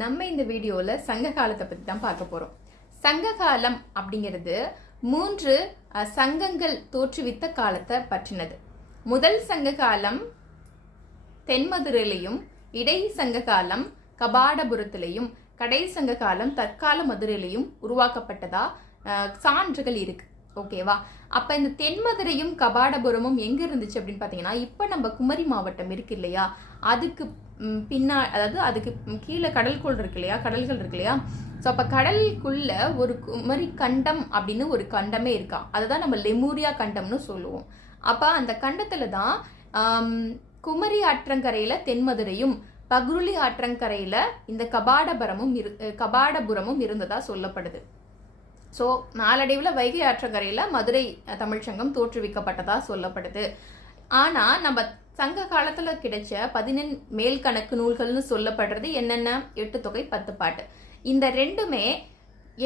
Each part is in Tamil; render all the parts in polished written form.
நம்ம இந்த வீடியோல சங்க காலத்தை பத்தி தான் பார்க்க போறோம். சங்க காலம் அப்படிங்கிறது 3 சங்கங்கள் தோற்றுவித்த காலத்தை பற்றினது. முதல் சங்க காலம் தென்மதுரையிலையும், இடை சங்க காலம் கபாடபுரத்திலையும், கடை சங்க காலம் தற்கால மதுரையிலையும் உருவாக்கப்பட்டதா சான்றுகள் இருக்கு. ஓகேவா? அப்ப இந்த தென்மதுரையும் கபாடபுரமும் எங்க இருந்துச்சு அப்படின்னு பாத்தீங்கன்னா, இப்ப நம்ம குமரி மாவட்டம் இருக்கு இல்லையா, அதுக்கு அதாவது அதுக்கு கீழே கடல்கோள் இருக்கு இல்லையா, கடல்கள் இருக்கு இல்லையா. ஸோ அப்ப கடலுக்குள்ள ஒரு குமரி கண்டம் அப்படின்னு ஒரு கண்டமே இருக்கா, அதுதான் நம்ம லெமூரியா கண்டம்னு சொல்லுவோம். அப்ப அந்த கண்டத்துல தான் குமரி ஆற்றங்கரையில தென்மதுரையும், பக்ருலி ஆற்றங்கரையில இந்த கபாடபுரமும் இருந்ததா சொல்லப்படுது. ஸோ நாளடைவில் வைகை ஆற்றங்கரையில மதுரை தமிழ்ச்சங்கம் தோற்றுவிக்கப்பட்டதா சொல்லப்படுது. ஆனா நம்ம சங்க காலத்துல கிடைச்ச 11 மேல் கணக்கு நூல்கள்னு சொல்லப்படுறது என்னென்ன, 8 தொகை 10 பாட்டு. இந்த ரெண்டுமே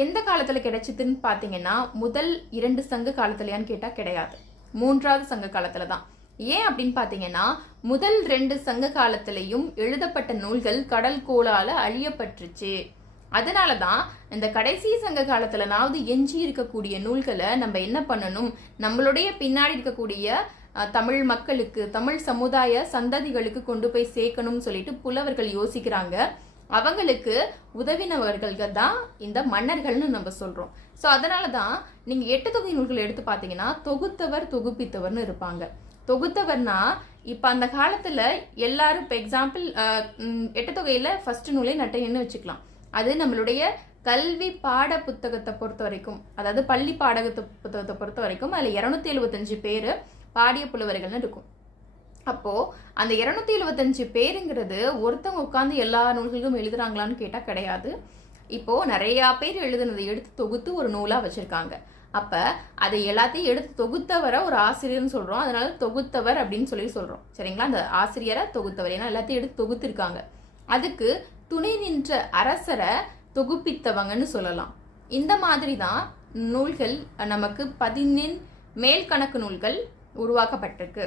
எந்த காலத்துல கிடைச்சதுன்னு பாத்தீங்கன்னா, முதல் 2 சங்க காலத்துலயான்னு கேட்டா கிடையாது, 3வது சங்க காலத்துல தான். ஏன் அப்படின்னு பாத்தீங்கன்னா, முதல் 2 சங்க காலத்திலையும் எழுதப்பட்ட நூல்கள் கடல் கோளால அழியப்பட்டுருச்சு. அதனாலதான் இந்த கடைசி சங்க காலத்துலனாவது எஞ்சி இருக்கக்கூடிய நூல்களை நம்ம என்ன பண்ணணும், நம்மளுடைய பின்னாடி இருக்கக்கூடிய தமிழ் மக்களுக்கு, தமிழ் சமுதாய சந்ததிகளுக்கு கொண்டு போய் சேர்க்கணும்னு சொல்லிட்டு புலவர்கள் யோசிக்கிறாங்க. அவங்களுக்கு உதவினவர்கள் தான் இந்த மன்னர்கள்னு நம்ம சொல்றோம். ஸோ அதனாலதான் நீங்க 8 தொகை நூல்கள் எடுத்து பார்த்தீங்கன்னா, தொகுத்தவர் தொகுப்பித்தவர்னு இருப்பாங்க. தொகுத்தவர்னா இப்ப அந்த காலத்துல எல்லாரும், இப்போ எக்ஸாம்பிள் 8 தொகையில ஃபர்ஸ்ட் நூலை நட்டையன்னு வச்சுக்கலாம். அது நம்மளுடைய கல்வி பாட புத்தகத்தை பொறுத்த வரைக்கும், அதாவது பள்ளி புத்தகத்தை பொறுத்த வரைக்கும் அதுல 275 பேரு பாடிய புலவர்கள்னு இருக்கும். அப்போ அந்த 275 பேருங்கிறது ஒருத்தவங்க உட்காந்து எல்லா நூல்களும் எழுதுறாங்களான்னு கேட்டா கிடையாது. இப்போ நிறைய பேர் எழுதுனதை எடுத்து தொகுத்து ஒரு நூலா வச்சிருக்காங்க. அப்ப அதை எல்லாத்தையும் எடுத்து தொகுத்தவரை ஒரு ஆசிரியர்னு சொல்றோம். அதனால தொகுத்தவர் அப்படின்னு சொல்லி சொல்றோம். சரிங்களா? அந்த ஆசிரியரை தொகுத்தவர், ஏன்னா எல்லாத்தையும் எடுத்து தொகுத்திருக்காங்க. அதுக்கு துணை நின்ற அரசரை தொகுப்பித்தவங்கன்னு சொல்லலாம். இந்த மாதிரி தான் நூல்கள் நமக்கு 11 மேல் கணக்கு நூல்கள் உருவாக்கப்பட்டிருக்கு.